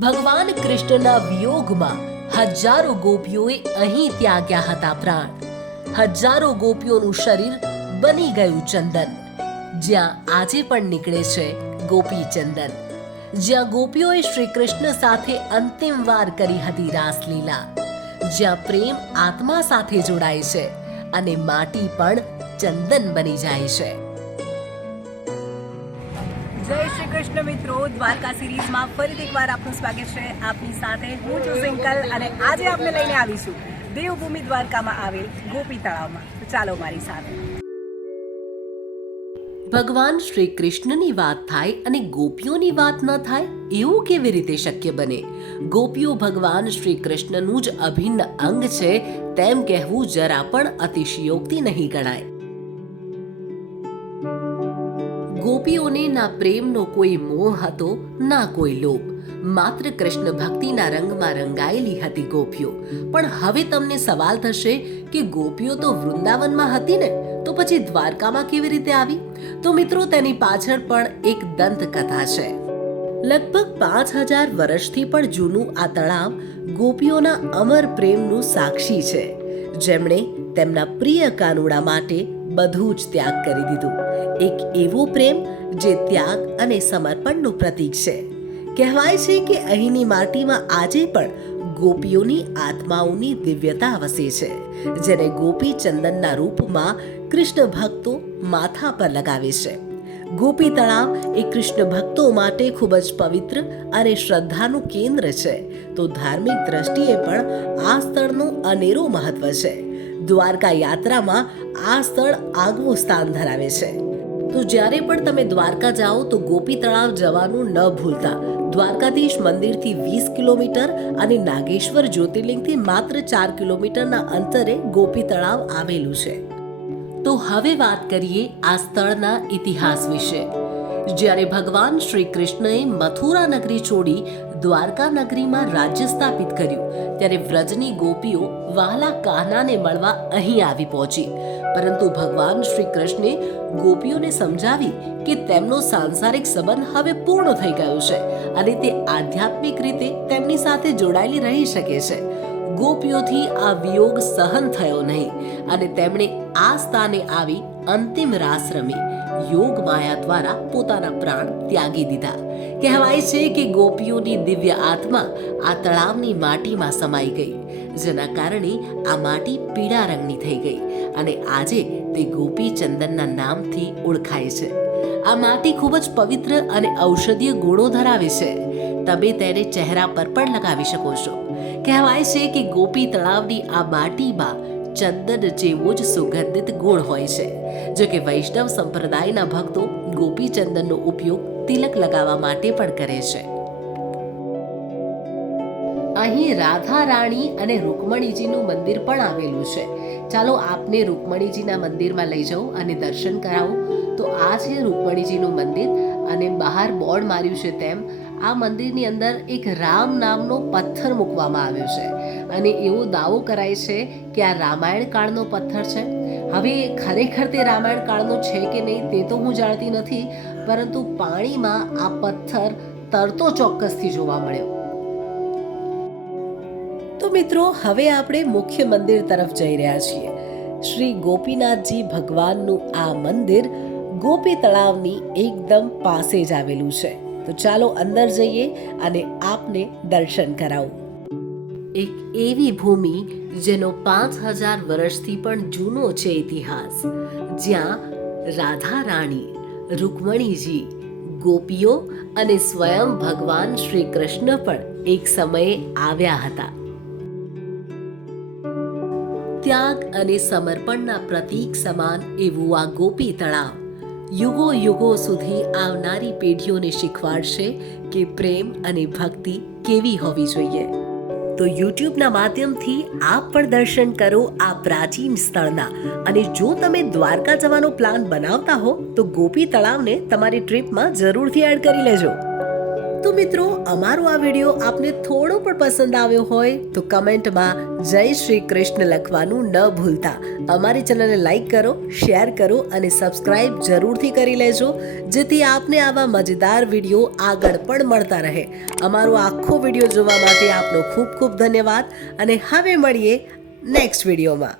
ભગવાન કૃષ્ણના વિયોગમાં હજારો ગોપીઓએ અહીં ત્યાગ્યા હતા પ્રાણ. હજારો ગોપીઓનું શરીર બની ગયું ચંદન. જ્યાં આજે પણ નીકળે છે ગોપી ચંદન. જ્યાં ગોપીઓએ શ્રી કૃષ્ણ સાથે અંતિમ વાર કરી હતી રાસલીલા. જ્યાં પ્રેમ આત્મા સાથે જોડાય છે અને માટી પણ ચંદન બની જાય છે. કૃષ્ણ મિત્રો, દ્વારકા સિરીઝમાં ફરીથી એકવાર આપનું સ્વાગત છે. આપની સાથે હું છું સિંકલ અને આજે આપણે લઈને આવીશું દેવભૂમિ દ્વારકામાં આવેલ ગોપી તળાવમાં. ચાલો મારી સાથે. ભગવાન શ્રી કૃષ્ણની વાત થાય અને ગોપીઓની વાત ન થાય, એવું કેવી રીતે શક્ય બને? ગોપીઓ ભગવાન શ્રી કૃષ્ણનું જ અભિન્ન અંગ છે, તેમ કહેવું જરા પણ અતિશયોક્તિ નહીં ગણાય. ગોપીઓને ના પ્રેમનો કોઈ મોહ હતો, ના કોઈ લોભ. માત્ર કૃષ્ણ ભક્તિના રંગમાં રંગાયેલી હતી ગોપીઓ. પણ હવે તમને સવાલ થશે કે ગોપીઓ તો વૃંદાવનમાં હતી ને, તો પછી દ્વારકામાં કેવી રીતે આવી? તો મિત્રો, તેની પાછળ પણ એક દંતકથા છે. લગભગ પાંચ હજાર વર્ષથી પણ જૂનું આ તળાવ ગોપીઓના અમર પ્રેમનું સાક્ષી છે. જેમણે તેમના પ્રિય કાનુડા માટે બધું જ ત્યાગ કરી દીધું. એક એવો પ્રેમ જે ત્યાગ અને સમર્પણનું પ્રતીક છે. કહેવાય છે કે અહીંની માટીમાં આજે પણ ગોપીઓની આત્માઓની દિવ્યતા વસે છે, જેને ગોપી ચંદનના રૂપમાં કૃષ્ણ ભક્તો માથા પર લગાવે છે. ગોપી તળાવ એ કૃષ્ણ ભક્તો માટે ખૂબ જ પવિત્ર અને શ્રદ્ધાનું કેન્દ્ર છે. તો ધાર્મિક દ્રષ્ટિએ પણ આ સ્થળનું અનેરું મહત્વ છે. દ્વારકા યાત્રામાં આ સ્થળ આગવું સ્થાન ધરાવે છે. તો જ્યારે પણ તમે દ્વારકા જાઓ તો ગોપી તળાવ જવાનું ન ભૂલતા. દ્વારકાધીશ મંદિરથી વીસ કિલોમીટર અને નાગેશ્વર જ્યોતિર્લિંગથી માત્ર ચાર કિલોમીટરના અંતરે ગોપી તળાવ આવેલું છે. તો હવે વાત કરીએ આ સ્થળના ઇતિહાસ વિશે. જ્યારે ભગવાન શ્રી કૃષ્ણએ મથુરા નગરી છોડી દ્વારકા નગરીમાં રાજ્ય સ્થાપિત કર્યું, ત્યારે વ્રજની ગોપીઓ વાલા કાહનાને મળવા અહીં આવી પહોંચી. પરંતુ ભગવાન શ્રી કૃષ્ણે ગોપીઓને સમજાવી કે તેમનો સાંસારિક સંબંધ હવે પૂર્ણ થઈ ગયો છે અને તે આધ્યાત્મિક રીતે તેમની સાથે જોડાયેલી રહી શકે છે. ગોપીઓથી આ વિયોગ સહન થયો નહીં અને તેમણે આ સ્થાને આવી અંતિમ રાસ રમી. યોગ માયા દ્વારા પોતાના પ્રાણ ત્યાગી દીધા. કહેવાય છે કે ગોપીઓની દિવ્ય આત્મા આ તળાવની માટીમાં સમાઈ ગઈ, જેના કારણે આ માટી પીળા રંગની થઈ ગઈ અને આજે તે ગોપી ચંદનના નામથી ઓળખાય છે. આ માટી ખૂબ જ પવિત્ર અને ઔષધીય ગુણો ધરાવે છે. તમે તેને ચહેરા પર પણ લગાવી શકો છો. કહેવાય છે કે ગોપી તળાવની આ માટીમાં ચંદન જેવો જ સુગંધિત ગુણ હોય છે. જો કે વૈષ્ણવ સંપ્રદાયના ભક્તો ગોપી ચંદનનો ઉપયોગ તિલક લગાવવા માટે પણ કરે છે. અહીં રાધા રાણી અને રૂકમણીજીનું મંદિર પણ આવેલું છે. ચાલો આપને રૂકમણીજીના મંદિરમાં લઈ જાઉં અને દર્શન કરાવું. તો આ છે રૂકમણીજીનું મંદિર અને બહાર બોર્ડ માર્યું છે તેમ. આ મંદિરની અંદર એક રામ નામનો પથ્થર મૂકવામાં આવ્યો છે. અને એવો દાવો કરાય છે કે આ રામાયણ કાળનો પથ્થર છે. હવે ખરેખર તે રામાયણ કાળનો છે કે નહીં તે તો હું જાણતી નથી, પરંતુ પાણીમાં આ પથ્થર તરતો ચોક્કસથી જોવા મળ્યો. તો મિત્રો, હવે આપણે મુખ્ય મંદિર તરફ જઈ રહ્યા છીએ. શ્રી ગોપીનાથજી ભગવાનનું આ મંદિર ગોપી તળાવની એકદમ પાસે જ આવેલું છે. તો ચાલો અંદર જઈએ અને આપને દર્શન કરાવું. એક એવી ભૂમિ જેનો પાંચ હજાર વર્ષથી પણ જૂનો છે ઇતિહાસ. જ્યાં રાધા રાણી, રૂકમણીજી, ગોપીઓ અને સ્વયં ભગવાન શ્રી કૃષ્ણ પણ એક સમયે આવ્યા હતા. ત્યાગ અને સમર્પણના પ્રતીક સમાન એવું આ ગોપી તળાવ યુગો યુગો સુધી આવનારી પેઢીઓને શીખવાડશે કે પ્રેમ અને ભક્તિ કેવી હોવી જોઈએ. તો યુટ્યુબના માધ્યમથી આપ પણ દર્શન કરો આ પ્રાચીન સ્થળના. અને જો તમે દ્વારકા જવાનો પ્લાન બનાવતા હો, તો ગોપી તળાવને તમારી ટ્રીપમાં જરૂરથી એડ કરી લેજો. તો મિત્રો, અમારો આ વીડિયો આપને થોડો પણ પસંદ આવ્યો હોય, તો કમેન્ટમાં જય શ્રી કૃષ્ણ લખવાનું ન ભૂલતા. અમારી ચેનલને લાઈક કરો, શેર કરો અને સબસ્ક્રાઇબ જરૂરથી કરી લેજો, જેથી આપને આવા મજેદાર વીડિયો આગળ પણ મળતા રહે. અમારો આખો વીડિયો જોવા માટે આપનો ખૂબ ખૂબ ધન્યવાદ, અને હવે મળીએ નેક્સ્ટ વિડીયોમાં.